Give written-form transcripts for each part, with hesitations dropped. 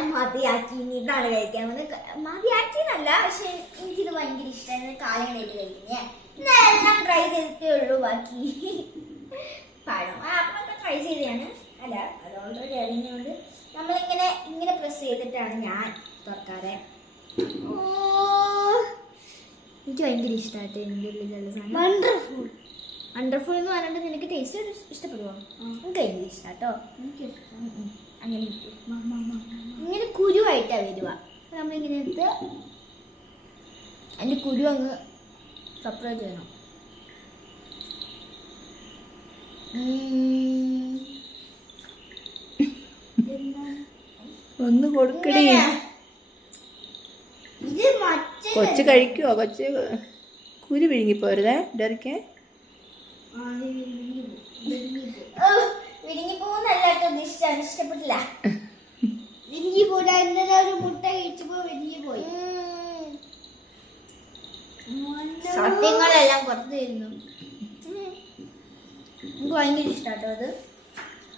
ഞാൻ മതിയാക്കി ഇതാണ് കഴിക്കാൻ മതിയാക്കിയെന്നല്ല, പക്ഷെ എനിക്കിത് ഭയങ്കര ഇഷ്ടമാണ്. കാലങ്ങളായിട്ട് കഴിക്കുന്നേ എല്ലാം ട്രൈ ചെയ്തിട്ടേ ഉള്ളൂ. ബാക്കി പഴം ആപ്പിളൊക്കെ ട്രൈ ചെയ്തതാണ്. അല്ല, അത് ഓൾറെഡി അറിഞ്ഞുകൊണ്ട് ഇങ്ങനെ പ്രസ് ചെയ്തിട്ടാണ് ഞാൻ തുറക്കാറ്. എനിക്ക് ഭയങ്കര ഇഷ്ടമായിട്ട് എൻ്റെ ഉള്ളിലുള്ള സാധനം. വണ്ടർഫുൾ വണ്ടർഫുൾ എന്ന് പറഞ്ഞിട്ട് നിനക്ക് ടേസ്റ്റ് ഇഷ്ടപ്പെടുമോ? എനിക്ക് ഭയങ്കര ഇഷ്ടാട്ടോ. അങ്ങനെ ഇങ്ങനെ കുരുവായിട്ടാണ് വരിക. നമ്മളിങ്ങനെ എടുത്ത് അതിൻ്റെ കുരു അങ്ങ് സെപ്പറേറ്റ് ചെയ്യണം. ഒന്ന് കൊടുക്കണേ. കൊച്ചു കഴിക്കുവോ? കൊച്ചു കുരു വിഴുങ്ങിപ്പോരുതേ ഡെറിക്ക്. വിഴുങ്ങി പോകുന്നല്ലാട്ടോ ഇഷ്ടമാണ്, ഇഷ്ടപ്പെട്ടില്ല. വിഴുങ്ങി പോരാ, ഇന്നലെ ഒരു മുട്ട കഴിച്ചപ്പോ വിഴുങ്ങി പോയി. സത്യങ്ങളെല്ലാം പുറത്തു വരുന്നു. എനിക്ക് ഭയങ്കര ഇഷ്ടാട്ടോ അത്.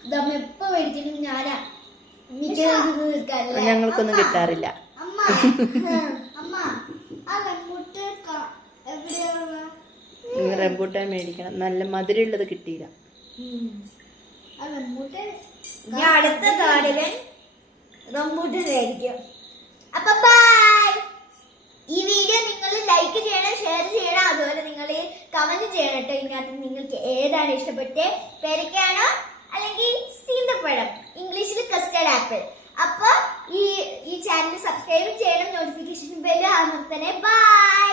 ഇതമ്മ എപ്പോ മേടിച്ചിട്ടും ഞാനാ ഞങ്ങൾക്കൊന്നും കിട്ടാറില്ല. റംബൂട്ടാൻ മേടിക്കണം, നല്ല മധുരമുള്ളത് കിട്ടിയില്ല. അടുത്ത കാർഡില് റംബൂട്ടാൻ മേടിക്കും. അപ്പൊ ബൈ. ഈ വീഡിയോ നിങ്ങൾ ലൈക്ക് ചെയ്യണം, ഷെയർ ചെയ്യണം, അതുപോലെ നിങ്ങൾ കമന്റ് ചെയ്യണം കേട്ടോ. ഇതിനകത്ത് നിങ്ങൾക്ക് ഏതാണ് ഇഷ്ടപ്പെട്ടെ, പേരയ്ക്കാണോ അല്ലെങ്കിൽ സീന്തപ്പഴം, ഇംഗ്ലീഷിൽ കസ്റ്റർഡ് ആപ്പിൾ. അപ്പൊ ഈ ചാനൽ സബ്സ്ക്രൈബ് ചെയ്യണം, നോട്ടിഫിക്കേഷൻ ബെൽ അമർത്തണേ. ബൈ.